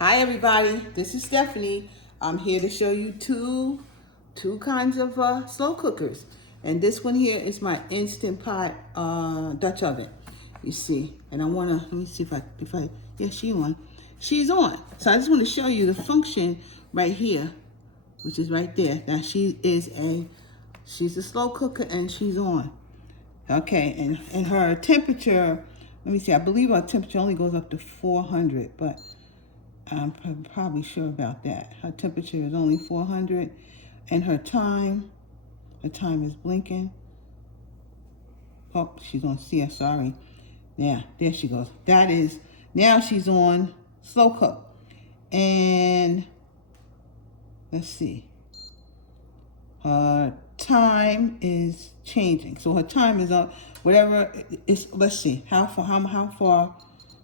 Hi everybody, this is Stephanie. I'm here to show you two kinds of slow cookers. And this one here is my Instant Pot Dutch oven. You see, and I wanna, let me see if I, yeah, she's on. So I just wanna show you the function right here, which is right there. Now she's a slow cooker and she's on. Okay, and her temperature, let me see, I believe her temperature only goes up to 400, but I'm probably sure about that. Her temperature is only 400, and her time is blinking. Oh, she's on Sear, sorry. Yeah, there she goes. That is, now she's on slow cook. And let's see. Her time is changing. So her time is up, whatever it's, let's see, how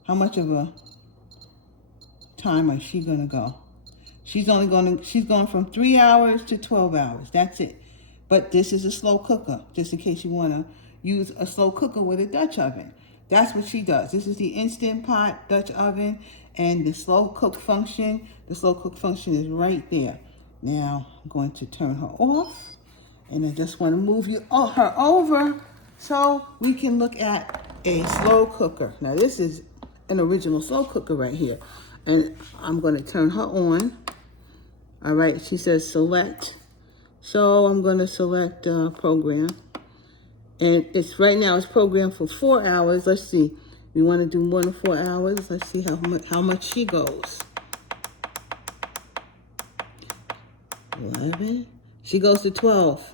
much of a time is she gonna go? She's going from 3 hours to 12 hours. That's it. But this is a slow cooker, just in case you wanna use a slow cooker with a Dutch oven. That's what she does. This is the Instant Pot Dutch oven and the slow cook function. The slow cook function is right there. Now I'm going to turn her off, and I just want to move her over so we can look at a slow cooker. Now this is an original slow cooker right here, and I'm going to turn her on. All right, she says select, so I'm going to select program, and it's right now it's programmed for 4 hours. Let's see, we want to do more than 4 hours. Let's see how much she goes. 11. She goes to 12.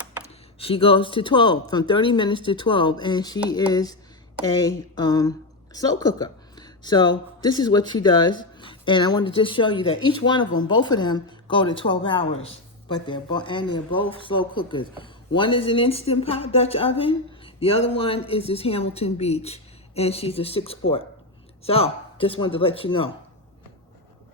She goes to 12, from 30 minutes to 12, and she is a slow cooker. So this is what she does, and I want to just show you that each one of them, both of them, go to 12 hours, but they're both slow cookers. One is an Instant Pot Dutch oven. The other one is this Hamilton Beach, and she's a 6 quart. So just wanted to let you know.